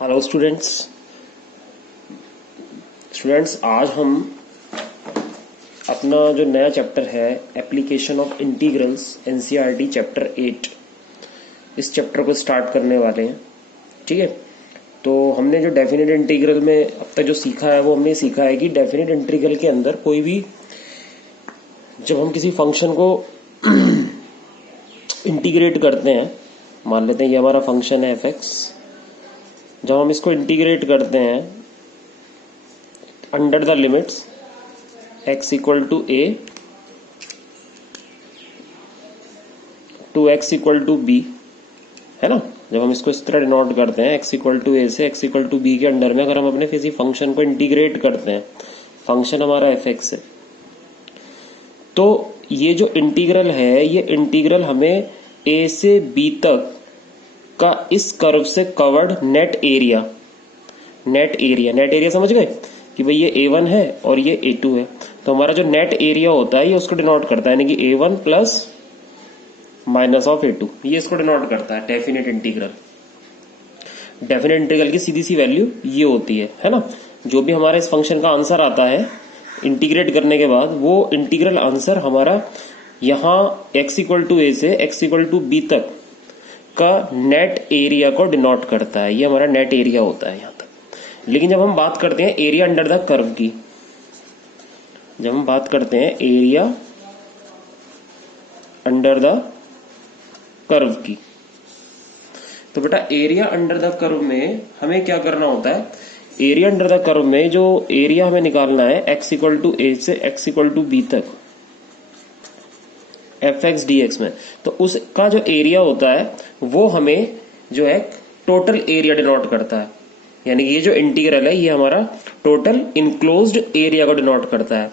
Hello students. आज हम अपना जो नया चैप्टर है application of integrals NCERT chapter 8, इस चैप्टर को स्टार्ट करने वाले हैं। ठीक है, तो हमने जो डेफिनेट इंटीग्रल में अब तक जो सीखा है वो हमने सीखा है कि डेफिनेट इंटीग्रल के अंदर कोई भी जब हम किसी फंक्शन को इंटीग्रेट करते हैं, मान लेते हैं ये हमारा फंक्शन है एफ एक्स, जब हम इसको इंटीग्रेट करते हैं under the limits x equal to a to x equal to b, है ना। जब हम इसको इस तरह डिनोट करते हैं x इक्वल टू a से x इक्वल टू b के अंडर में अगर हम अपने किसी फंक्शन को इंटीग्रेट करते हैं, फंक्शन हमारा एफ एक्स है, तो ये जो इंटीग्रल है ये इंटीग्रल हमें a से b तक का इस कर्व से कवर्ड नेट एरिया समझ गए कि भाई ये A1 है और ये A2 है, तो हमारा जो नेट एरिया होता है ये उसको डिनोट करता है, यानी कि A1 plus minus of A2, ये इसको डिनोट करता है डेफिनेट इंटीग्रल। डेफिनेट इंटीग्रल की सीधी सी वैल्यू ये होती है ना। जो भी हमारे इस फंक्शन का आंसर आता है इंटीग्रेट करने के बाद, वो इंटीग्रल आंसर हमारा यहाँ x इक्वल टू a से x इक्वल टू b तक का नेट एरिया को डिनोट करता है। ये हमारा नेट एरिया होता है यहाँ तक। लेकिन जब हम बात करते हैं एरिया अंडर द कर्व की, जब हम बात करते हैं एरिया अंडर द कर्व की, तो बेटा एरिया अंडर द कर्व में हमें क्या करना होता है। एरिया अंडर द कर्व में जो एरिया हमें निकालना है x इक्वल टू a से x इक्वल टू b तक एफ एक्स डी एक्स में, तो उसका जो एरिया होता है वो हमें जो है टोटल एरिया डिनोट करता है। यानी ये जो इंटीग्रल है ये हमारा टोटल इनक्लोज्ड एरिया को डिनोट करता है।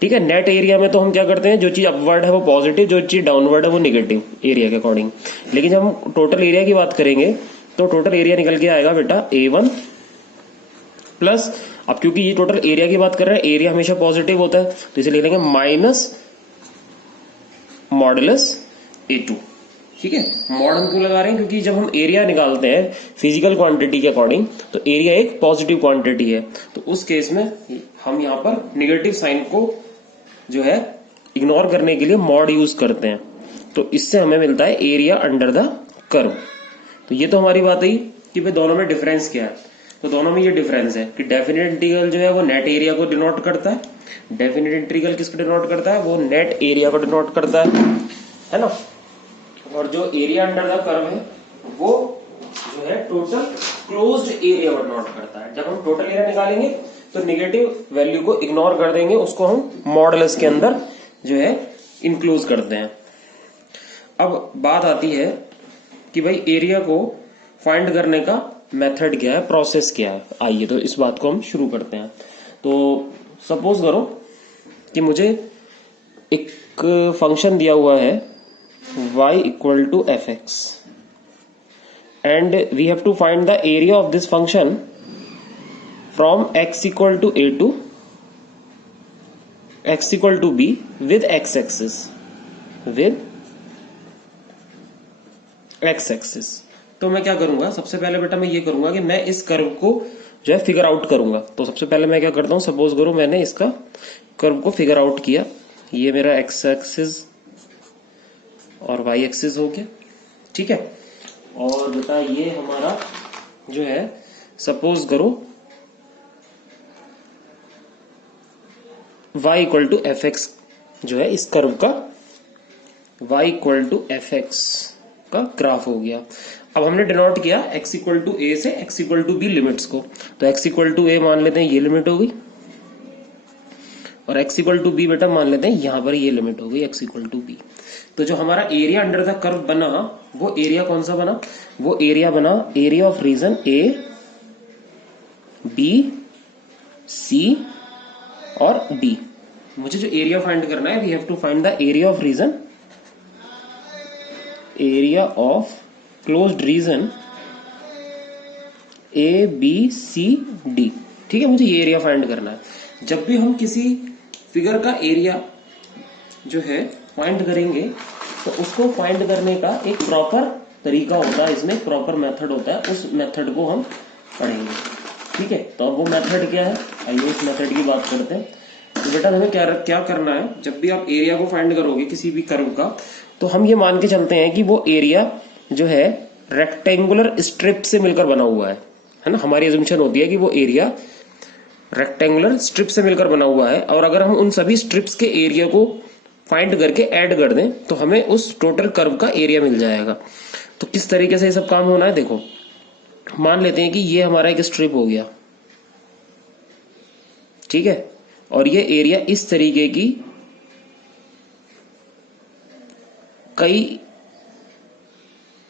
ठीक है, नेट एरिया में तो हम क्या करते हैं, जो चीज अपवर्ड है वो पॉजिटिव, जो चीज डाउनवर्ड है वो नेगेटिव एरिया के अकॉर्डिंग। लेकिन जब हम टोटल एरिया की बात करेंगे तो टोटल एरिया निकल के आएगा बेटा A1 प्लस, अब क्योंकि ये टोटल एरिया की बात कर रहे हैं, एरिया हमेशा पॉजिटिव होता है तो इसे लिख लेंगे माइनस मॉडुलस A2। ठीक है, मॉड हम क्यों लगा रहे हैं, क्योंकि जब हम एरिया निकालते हैं फिजिकल क्वांटिटी के अकॉर्डिंग तो एरिया एक पॉजिटिव क्वांटिटी है, तो उस केस में हम यहाँ पर निगेटिव साइन को जो है इग्नोर करने के लिए मॉड यूज करते हैं, तो इससे हमें मिलता है एरिया अंडर द कर्व। तो ये तो हमारी बात है कि भाई दोनों में डिफरेंस क्या है, तो दोनों में ये डिफरेंस है कि डेफिनेट इंटीग्रल जो है वो नेट एरिया को डिनोट करता है, डेफिनेट इंटीग्रल किसको डिनोट करता है, वो है एरिया को डिनोट करता है ना। और जो एरिया अंडर द कर्व है वो जो है टोटल क्लोज्ड एरिया को डिनोट करता है। जब हम टोटल एरिया निकालेंगे तो नेगेटिव वैल्यू को इग्नोर कर देंगे, उसको हम मॉडुलस के अंदर जो है इंक्लूज करते हैं। अब बात आती है कि भाई एरिया को फाइंड करने का मेथड क्या है, प्रोसेस क्या है। आइए तो इस बात को हम शुरू करते हैं। तो सपोज करो कि मुझे एक फंक्शन दिया हुआ है y equal to F X and we have to find the area of this function from x equal to a to x equal to b with x axis. तो मैं क्या करूंगा, सबसे पहले बेटा मैं ये करूंगा कि मैं इस कर्व को जो है फिगर आउट करूंगा। तो सबसे पहले मैं क्या करता हूं, सपोज करो मैंने इसका कर्व को फिगर आउट किया, ये मेरा x एक्सिस और y एक्सिस हो गया। ठीक है, और बेटा ये हमारा जो है सपोज करो y equal to F X जो है इस कर्व का y equal to F X का ग्राफ हो गया। अब हमने डिनोट किया x इक्वल टू a से x equal to b limits को, तो x इक्वल टू a मान लेते हैं ये लिमिट हो गई, और x इक्वल टू b बेटा मान लेते हैं यहां पर ये लिमिट हो गई x इक्वल टू b। तो जो हमारा एरिया अंडर द कर्व बना वो एरिया कौन सा बना, वो एरिया बना area of region a b c और d। मुझे जो एरिया फाइंड करना है, we have to find the area of region, area of closed region a b c d। ठीक है, मुझे ये एरिया फाइंड करना है। जब भी हम किसी फिगर का एरिया जो है फाइंड करेंगे तो उसको फाइंड करने का एक प्रॉपर तरीका होता है, इसमें प्रॉपर मेथड होता है, उस मेथड को हम पढ़ेंगे। ठीक है, तो अब वो मेथड क्या है, आइए उस मेथड की बात करते हैं। तो बेटा हमें क्या क्या करना है, जब भी आप एरिया को फाइंड करोगे किसी भी कर्व का, तो हम ये मान के चलते हैं कि वो एरिया जो है रेक्टेंगुलर स्ट्रिप से मिलकर बना हुआ है ना। हमारी अजम्पशन होती है कि वो एरिया रेक्टेंगुलर स्ट्रिप से मिलकर बना हुआ है, और अगर हम उन सभी स्ट्रिप्स के एरिया को फाइंड करके ऐड कर दें तो हमें उस टोटल कर्व का एरिया मिल जाएगा। तो किस तरीके से ये सब काम होना है, देखो मान लेते हैं कि ये हमारा एक स्ट्रिप हो गया, ठीक है, और ये एरिया इस तरीके की कई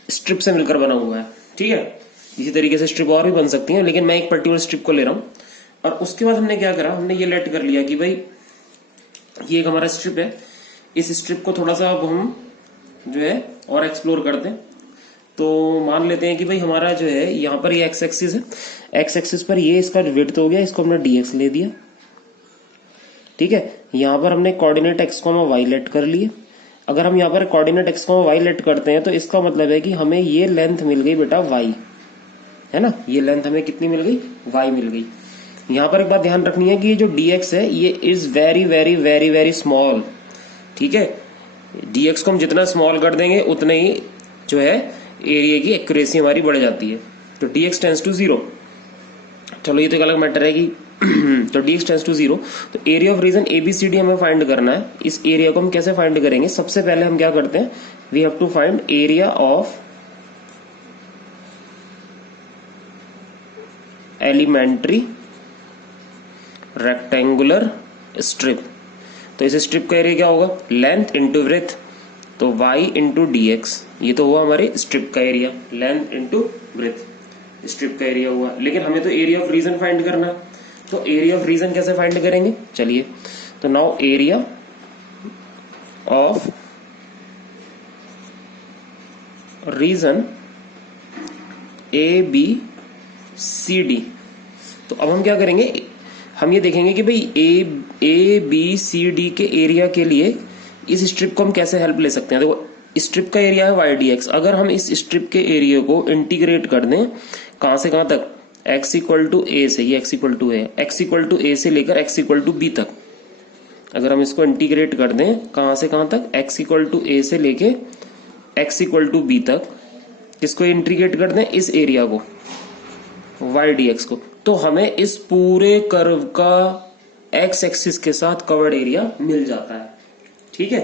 स्ट्रिप से मिलकर बना हुआ है। ठीक है, इसी तरीके से स्ट्रिप और भी बन सकती हैं, लेकिन मैं एक पर्टिकुलर स्ट्रिप को ले रहा हूं। और उसके बाद हमने क्या करा, हमने ये लेट कर लिया कि भाई ये एक हमारा स्ट्रिप है, इस स्ट्रिप को थोड़ा सा अब हम जो है और एक्सप्लोर करते हैं। तो मान लेते हैं कि भाई हमारा जो है यहाँ पर ये एक्स एक्सिस है, एक्स एक्सिस पर ये इसका विड्थ हो गया, इसको हमने dx ले दिया। ठीक है, यहाँ पर हमने कोऑर्डिनेट एक्स को वाई लेट कर लिए। अगर हम यहाँ पर कोऑर्डिनेट एक्स को वाई लेट करते हैं तो इसका मतलब है कि हमें ये लेंथ मिल गई बेटा वाई, है ना। ये लेंथ हमें कितनी मिल गई, वाई मिल गई। यहाँ पर एक बात ध्यान रखनी है कि ये जो dx है ये is very very very very small. ठीक है, dx को हम जितना स्मॉल कर देंगे उतना ही जो है एरिया की एक्यूरेसी हमारी बढ़ जाती है। तो dx टेंस टू 0, चलो ये तो एक अलग मैटर है कि तो dx टेंस टू 0, तो एरिया ऑफ रीजन ABCD हमें फाइंड करना है। इस एरिया को हम कैसे फाइंड करेंगे, सबसे पहले हम क्या करते हैं, we have to find area of elementary rectangular strip. तो इस स्ट्रिप का एरिया क्या होगा, लेंथ इंटू ब्रेथ, तो y इंटू dx, ये तो हुआ हमारे स्ट्रिप का area, length into breadth strip का एरिया हुआ। लेकिन हमें तो एरिया ऑफ रीजन फाइंड करना है, तो एरिया ऑफ रीजन कैसे फाइंड करेंगे, चलिए। तो now area of region ABCD, तो अब हम क्या करेंगे, हम ये देखेंगे कि भाई ABCD के एरिया के लिए इस स्ट्रिप को हम कैसे हेल्प ले सकते हैं। देखो स्ट्रिप का एरिया है YDX, अगर हम इस स्ट्रिप के एरिया को इंटीग्रेट कर दें कहां से कहां तक, x इक्वल टू ए से, ये x equal to a, x equal to a से लेकर x इक्वल टू बी तक, अगर हम इसको इंटीग्रेट कर दें कहां से कहां तक, x इक्वल टू ए से लेके x इक्वल टू बी तक, किसको इंटीग्रेट कर दें, इस एरिया को YDX को, तो हमें इस पूरे कर्व का x एक्सिस के साथ कवर्ड एरिया मिल जाता है। ठीक है,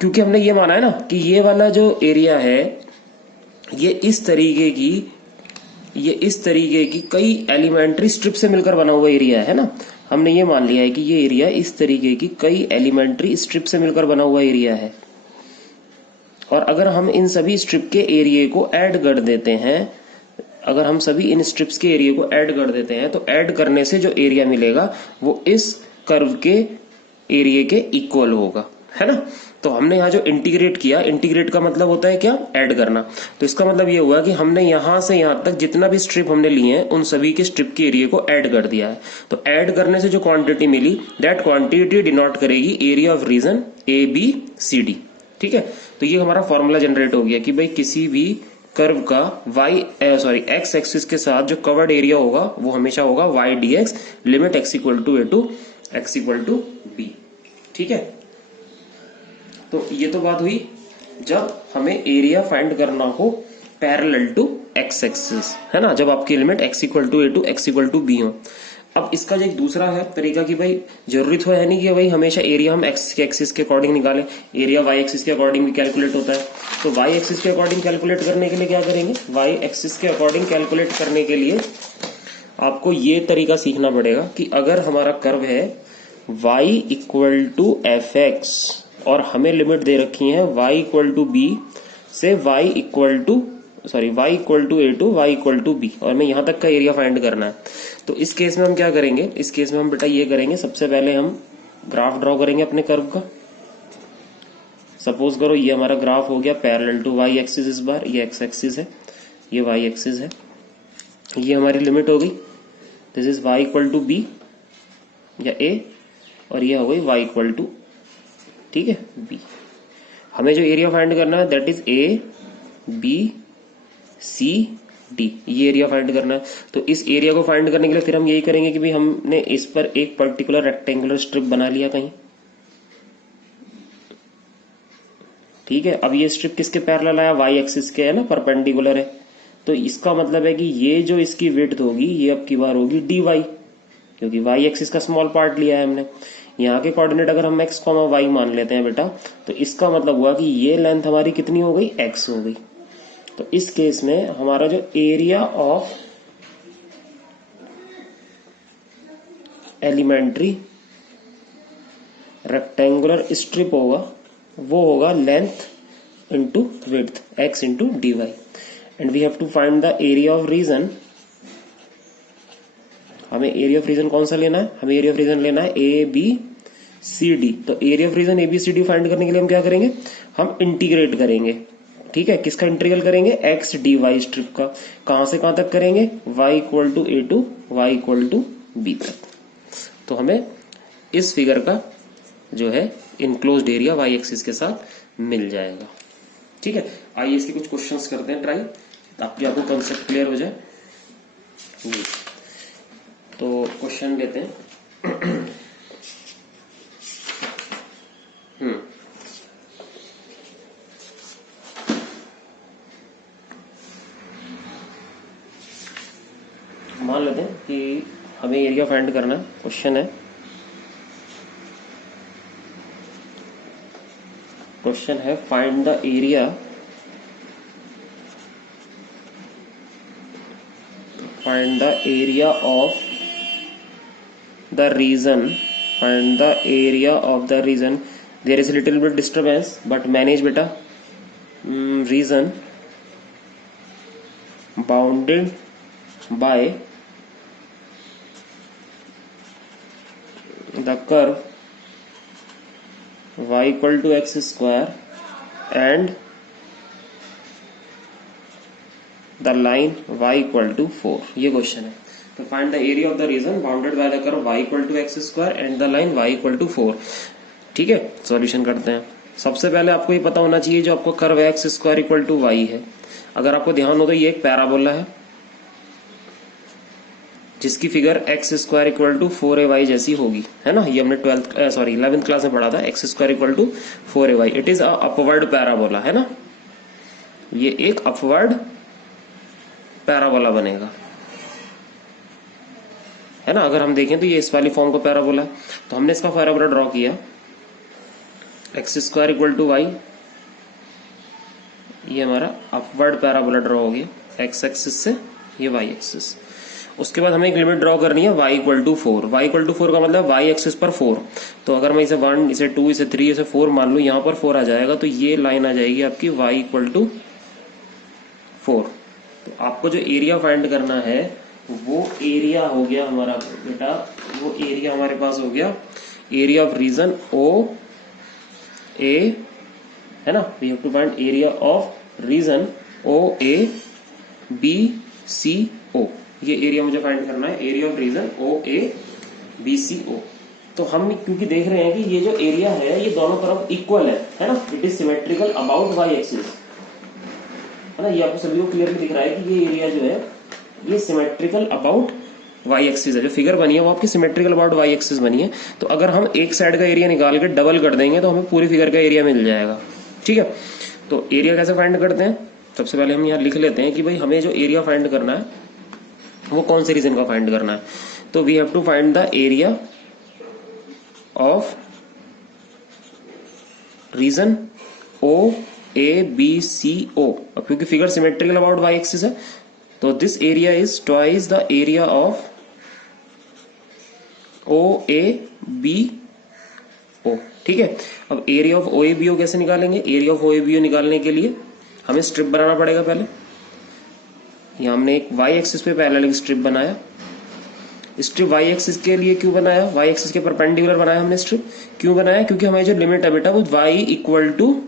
क्योंकि हमने ये माना है ना कि ये वाला जो एरिया है ये इस तरीके की कई एलिमेंट्री स्ट्रिप से मिलकर बना हुआ एरिया है ना। हमने ये मान लिया है कि ये एरिया इस तरीके की कई एलिमेंट्री स्ट्रिप से मिलकर बना हुआ एरिया है, और अगर हम इन सभी स्ट्रिप के एरिया को ऐड कर देते हैं, अगर हम सभी इन स्ट्रिप्स के एरिया को ऐड कर देते हैं तो ऐड करने से जो एरिया मिलेगा वो इस कर्व के एरिया के इक्वल होगा, है ना। तो हमने यहाँ जो इंटीग्रेट किया, इंटीग्रेट का मतलब होता है क्या, ऐड करना। तो इसका मतलब ये हुआ कि हमने यहां से यहां तक जितना भी स्ट्रिप हमने लिए हैं उन सभी के स्ट्रिप के एरिया को ऐड कर दिया है। तो ऐड करने से जो क्वांटिटी मिली, दैट क्वांटिटी डिनोट करेगी एरिया ऑफ रीजन ABCD। ठीक है, तो ये हमारा फॉर्मूला जनरेट हो गया कि भाई किसी भी कर्व का x एक्सिस के साथ जो कवर्ड एरिया होगा वो हमेशा होगा YDX, limit x equal to A to x equal to B। ठीक है, तो ये तो बात हुई जब हमें एरिया फाइंड करना हो पैरेलल टू x एक्सिस, है ना, जब आपकी limit x equal to A to x equal to B हो। अब इसका जो एक दूसरा है तरीका कि भाई जरूरी तो है नहीं कि भाई हमेशा एरिया हम x के एक्सिस के अकॉर्डिंग निकालें, एरिया y एक्सिस के अकॉर्डिंग भी कैलकुलेट होता है। तो y एक्सिस के अकॉर्डिंग कैलकुलेट करने के लिए क्या करेंगे, y एक्सिस के अकॉर्डिंग कैलकुलेट करने के लिए आपको ये तरीका सीखना पड़ेगा कि अगर हमारा कर्व है y इक्वल टू fx और हमें लिमिट दे रखी है y इक्वल टू b से y equal to A to y equal to B, और हमें यहां तक का एरिया फाइंड करना है। तो इस केस में हम क्या करेंगे, इस केस में हम बेटा ये करेंगे, सबसे पहले हम ग्राफ ड्रॉ करेंगे अपने कर्व का। सपोज करो ये हमारा ग्राफ हो गया पैरेलल टू y एक्सिस, इस बार ये x एक्सिस है, ये y एक्सिस है, ये हमारी लिमिट हो गई, this is y equal to B या A, और ये हो गई y इक्वल टू, ठीक है, B। हमें जो एरिया फाइंड करना है that is A B C D, ये एरिया फाइंड करना है। तो इस एरिया को फाइंड करने के लिए फिर हम यही करेंगे कि भाई हमने इस पर एक पर्टिकुलर रेक्टेंगुलर स्ट्रिप बना लिया कहीं, ठीक है। अब ये स्ट्रिप किसके पैरेलल आया, वाई एक्सिस के है ना, परपेंडिकुलर है। तो इसका मतलब है कि ये जो इसकी विड्थ होगी ये अब की बार होगी डी वाई, क्योंकि वाई एक्सिस का स्मॉल पार्ट लिया है हमने। यहाँ के कोऑर्डिनेट अगर हम एक्स कॉमा वाई मान लेते हैं बेटा, तो इसका मतलब हुआ कि ये लेंथ हमारी कितनी हो गई, एक्स हो गई। तो इस केस में हमारा जो area of elementary rectangular strip होगा वो होगा length into width, x into d y. And we have to find the area of region. हमें एरिया ऑफ रीजन कौन सा लेना है, हमें एरिया ऑफ रीजन लेना है ए बी सी डी। तो area of region A B C D find करने के लिए हम क्या करेंगे, हम इंटीग्रेट करेंगे, ठीक है। किसका इंटीग्रल करेंगे, एक्स डी वाई स्ट्रिप का। कहां से कहां तक करेंगे, y equal to A to y equal to B तक। तो हमें इस फिगर का जो है इनक्लोज्ड एरिया वाई एक्सिस के साथ मिल जाएगा, ठीक है। आइए इसके कुछ क्वेश्चंस करते हैं ट्राई, ताकि आपको कंसेप्ट क्लियर हो जाए। तो क्वेश्चन लेते हैं। मान लेते हैं कि हमें एरिया फाइंड करना है। क्वेश्चन है find the area of the region, find the area of the region. There is little bit disturbance but manage बेटा। Region bounded by the curve y equal to x square and the line y equal to 4। ये question है। तो find the area of the reason bounded by the curve y equal to x square and the line y equal to 4। ठीक है, solution करते हैं। सबसे पहले आपको ये पता होना चाहिए जो आपको कर्व है x square equal to y है। अगर आपको ध्यान हो तो ये एक पैराबोला है जिसकी figure x square equal to 4ay जैसी होगी, है ना। ये हमने 11th क्लास में पढ़ा था, x square equal to 4ay। It is a upward parabola, है ना। ये एक अपवर्ड पैराबोला बनेगा, है ना। अगर हम देखें तो ये इस वाली फॉर्म का पैराबोला है। तो हमने इसका पैराबोला ड्रॉ किया, x square equal to y, ये हमारा अपवर्ड पैराबोला ड्रॉ हो गया एक्स एक्सिस से, ये वाई एक्सिस। उसके बाद हमें एक लिमिट ड्रॉ करनी है y equal to 4। y equal to 4 का मतलब y एक्सिस पर 4। तो अगर मैं इसे 1, इसे 2, इसे 3, इसे 4 मान लूं, यहां पर 4 आ जाएगा, तो ये लाइन आ जाएगी आपकी y इक्वल टू 4। तो आपको जो एरिया फाइंड करना है वो एरिया हो गया हमारा बेटा, वो एरिया हमारे पास हो गया area of region O A, है ना। We have to find area of region O A B C O. ये एरिया मुझे फाइंड करना है, area of region O A B C O. तो हम क्योंकि देख रहे हैं कि ये जो एरिया है ये दोनों तरफ इक्वल है ना। It is symmetrical about Y axis, है ना। ये आपको सभी को क्लियरली दिख रहा है कि ये एरिया जो है ये सिमेट्रिकल अबाउट वाई एक्सिस है। जो फिगर बनी है वो आपकी सिमेट्रिकल अबाउट वाई एक्सिस बनी है। तो अगर हम एक साइड का एरिया निकाल के डबल कर देंगे तो हमें पूरी फिगर का एरिया मिल जाएगा, ठीक है। तो एरिया कैसे फाइंड करते हैं, सबसे पहले हम यहाँ लिख लेते हैं कि भाई हमें जो एरिया फाइंड करना है वो कौन से रीजन का फाइंड करना है। तो we have to find the area of region O A B C O. अब क्योंकि figure symmetrical about Y axis है तो this area is twice the area of O A B O, ठीक है। अब area of O A B O कैसे निकालेंगे, area of O A B O निकालने के लिए हमें स्ट्रिप बनाना पड़ेगा। पहले यहाँ हमने एक y एक्सिस पे पैरेलल स्ट्रिप बनाया। स्ट्रिप y एक्सिस के लिए क्यों बनाया, y एक्सिस के परपेंडिकुलर बनाया हमने स्ट्रिप। क्यों बनाया, क्योंकि हमारी जो लिमिट है बेटा वो y इक्वल टू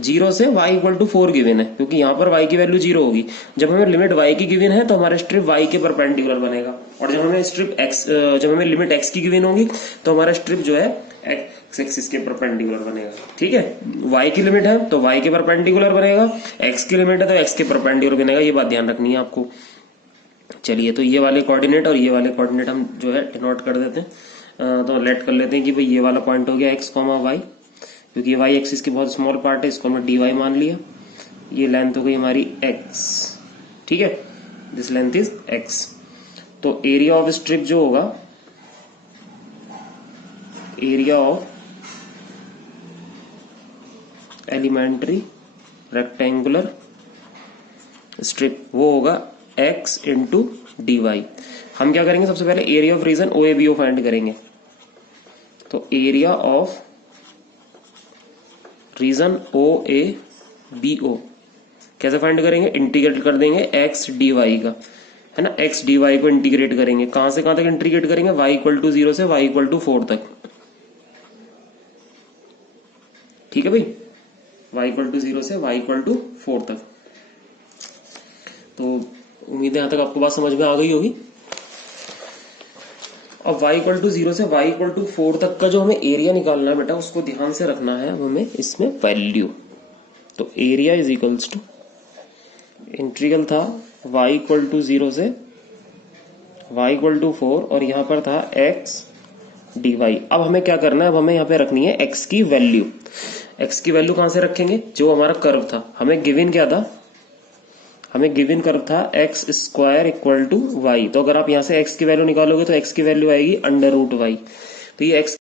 0 से y इक्वल टू 4 गिवन है, क्योंकि यहाँ पर y की वैल्यू 0 होगी। जब हमें लिमिट y की गिवन है तो हमारा स्ट्रिप y के परपेंडिकुलर बनेगा, और जब हमें लिमिट x की गिवन होगी तो हमारा स्ट्रिप जो है एक्सिस के परपेंडिकुलर बनेगा। ठीक है, y की लिमिट है तो y के परपेंडिकुलर बनेगा, x की लिमिट है तो x के परपेंडिकुलर बनेगा। ये बात ध्यान रखनी है आपको। चलिए, तो ये वाले कोऑर्डिनेट और ये वाले कोऑर्डिनेट हम जो है डिनोट कर देते हैं। तो लेट कर लेते हैं कि भाई ये वाला पॉइंट हो गया x, y, क्योंकि y एक्सिस की बहुत स्मॉल पार्ट है, इसको हमने dy मान लिया। ये लेंथ हो गई हमारी x। ठीक है, दिस लेंथ इज x। तो एरिया ऑफ स्ट्रिप जो होगा, area of elementary rectangular strip, वो होगा x इंटू dy। हम क्या करेंगे, सबसे पहले area of region OABO find करेंगे। तो एरिया ऑफ रीजन OABO कैसे फाइंड करेंगे, इंटीग्रेट कर देंगे x dy का, है ना। x dy को इंटीग्रेट करेंगे, कहां से कहां तक इंटीग्रेट करेंगे, y इक्वल टू 0 से y इक्वल टू 4 तक। ठीक है भाई, y इक्वल टू 0 से y इक्वल टू 4 तक। तो उम्मीद है यहां तक आपको बात समझ में आ गई होगी। अब y इक्वल टू 0 से y इक्वल टू 4 तक का जो हमें एरिया निकालना है बेटा, उसको ध्यान से रखना है हमें इसमें वैल्यू। तो area is equals to, integral था y इक्वल टू 0 से y इक्वल टू 4 और यहां पर था x dy। अब हमें क्या करना है, अब हमें यहाँ पे रखनी है x की वैल्यू। x की वैल्यू कहां से रखेंगे, जो हमारा कर्व था, हमें गिवन क्या था, हमें गिवन कर्व था x square equal to y. तो अगर आप यहां से x की वैल्यू निकालोगे तो x की वैल्यू आएगी अंडर रूट वाई। तो ये x